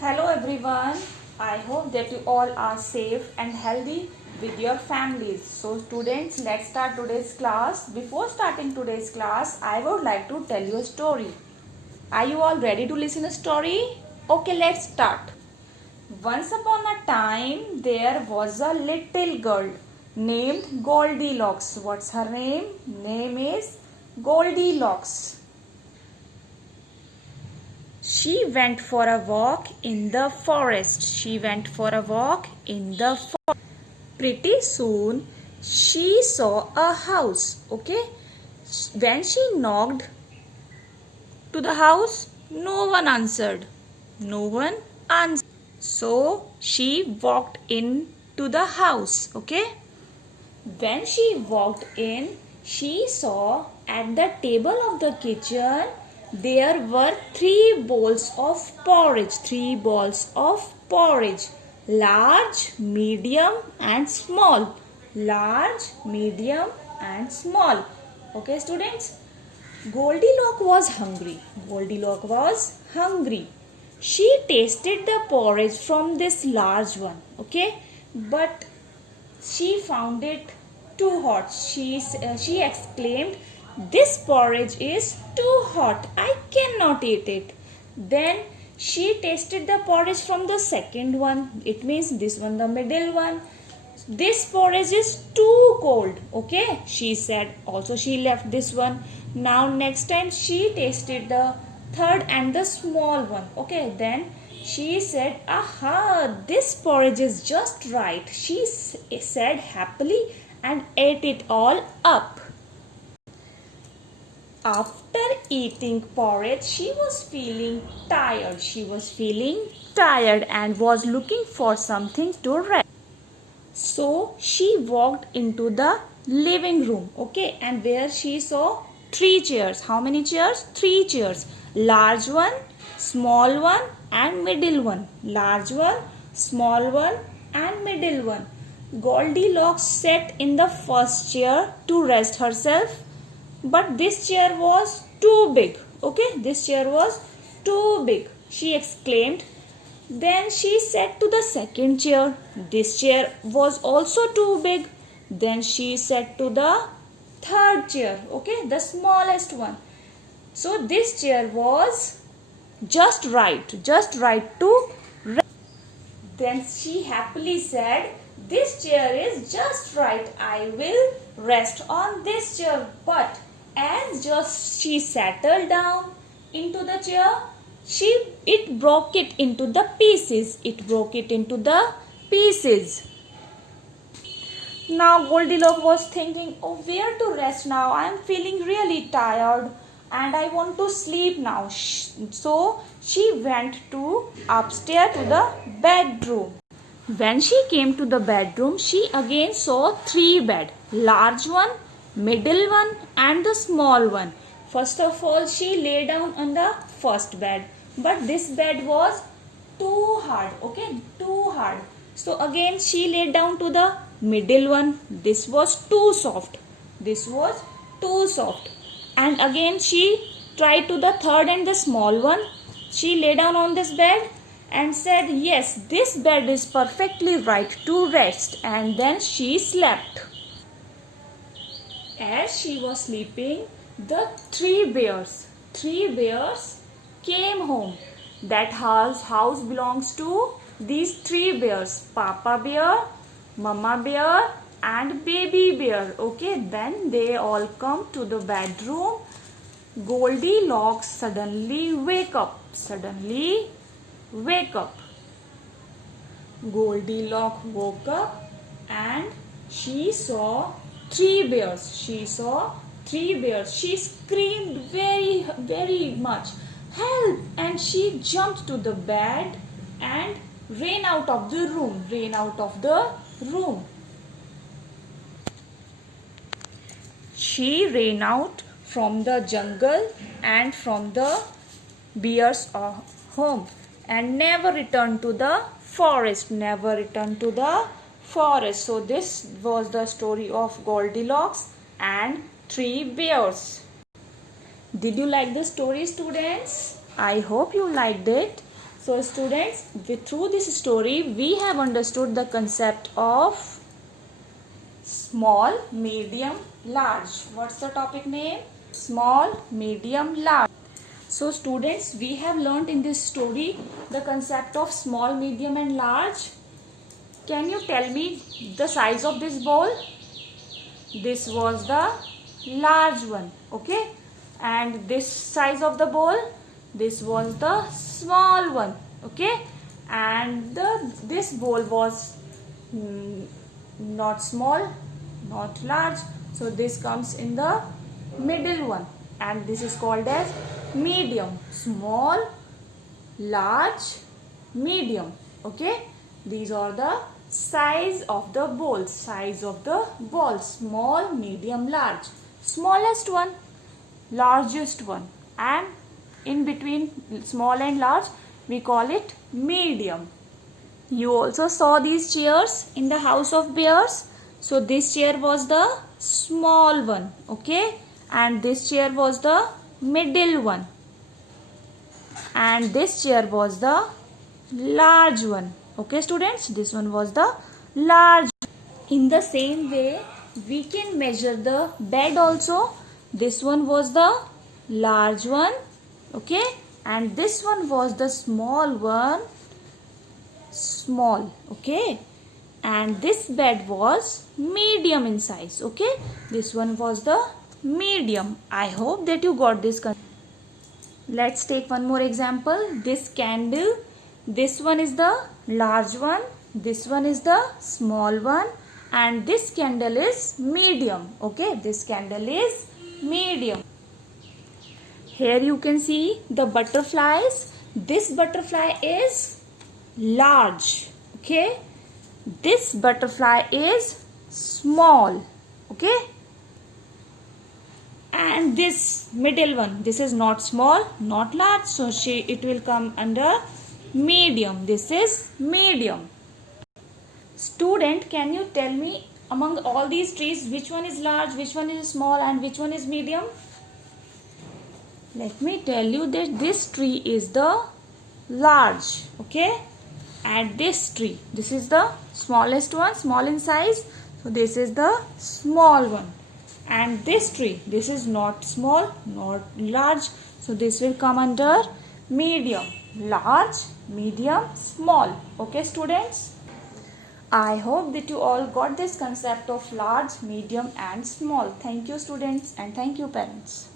Hello everyone. I hope that you all are safe and healthy with your families. So students, let's start today's class. Before starting today's class, I would like to tell you a story. Are you all ready to listen a story? Okay, let's start. Once upon a time, there was a little girl named Goldilocks. What's her name? Name is Goldilocks. She went for a walk in the forest. She went for a walk in the forest. Pretty soon, she saw a house. Okay. When she knocked to the house, no one answered. No one answered. So she walked in to the house. Okay. When she walked in, she saw at the table of the kitchen there were three bowls of porridge. Three bowls of porridge. Large, medium and small. Large, medium and small. Okay students? Goldilocks was hungry. Goldilocks was hungry. She tasted the porridge from this large one. Okay? But she found it too hot. She exclaimed, "This porridge is too hot. I cannot eat it." Then she tasted the porridge from the second one. It means this one, the middle one. "This porridge is too cold." Okay, she said. Also, she left this one. Now, next time she tasted the third and the small one. Okay, then she said, "Aha, this porridge is just right." She said happily and ate it all up. After eating porridge, she was feeling tired. She was feeling tired and was looking for something to rest. So she walked into the living room. Okay, and where she saw three chairs. How many chairs? Three chairs. Large one, small one and middle one. Large one, small one and middle one. Goldilocks sat in the first chair to rest herself, but this chair was too big. Okay, this chair was too big. She exclaimed. Then she sat to the second chair. This chair was also too big. Then she sat to the third chair. Okay, the smallest one. So this chair was just right to rest. Then she happily said, "This chair is just right. I will rest on this chair." But as just she settled down into the chair, it broke it into the pieces. It broke it into the pieces. Now Goldilocks was thinking, "Oh, where to rest now? I am feeling really tired and I want to sleep now." So she went to upstairs to the bedroom. When she came to the bedroom, she again saw three beds. Large one, middle one and the small one. First of all, she lay down on the first bed. But this bed was too hard. Okay, too hard. So again she lay down to the middle one. This was too soft. This was too soft. And again she tried to the third and the small one. She lay down on this bed and said, "Yes, this bed is perfectly right to rest." And then she slept. As she was sleeping, the three bears came home. That house belongs to these three bears: Papa Bear, Mama Bear and Baby Bear. Okay, then they all come to the bedroom. Goldilocks suddenly wake up. Goldilocks woke up and she saw three bears. She screamed very, very much, "Help!" And she jumped to the bed and ran out of the room. She ran out from the jungle and from the bear's home and never returned to the forest. So this was the story of Goldilocks and three bears. Did you like the story, students? I hope you liked it. So students, through this story we have understood the concept of small, medium, large. What's the topic name? Small, medium, large. So students, we have learned in this story the concept of small, medium and large. Can you tell me the size of this bowl? This was the large one, okay? And this size of the bowl, this was the small one, okay? And this bowl was not small, not large, so this comes in the middle one, and this is called as medium. Small, large, medium, okay? These are the size of the bowl. Small, medium, large. Smallest one, largest one, and in between small and large we call it medium. You also saw these chairs in the House of Bears. So this chair was the small one, okay, and this chair was the middle one, and this chair was the large one, okay students. This one was the large. In the same way we can measure the bed also. This one was the large one, okay, and this one was the small one, small, okay, and this bed was medium in size, okay. This one was the medium. I hope that you got this. Let's take one more example. This candle, this one is the large one, this one is the small one, and this candle is medium, okay. This candle is medium. Here you can see the butterflies. This butterfly is large, okay. This butterfly is small, okay, and this middle one, this is not small, not large, so it will come under medium. This is medium. Student, can you tell me among all these trees which one is large, which one is small, and which one is medium? Let me tell you that this tree is the large, okay, and this tree, this is the smallest one, small in size, so this is the small one, and this tree, this is not small, not large, so this will come under medium. Large, medium, small, okay students. I hope that you all got this concept of large, medium and small. Thank you students, and thank you parents.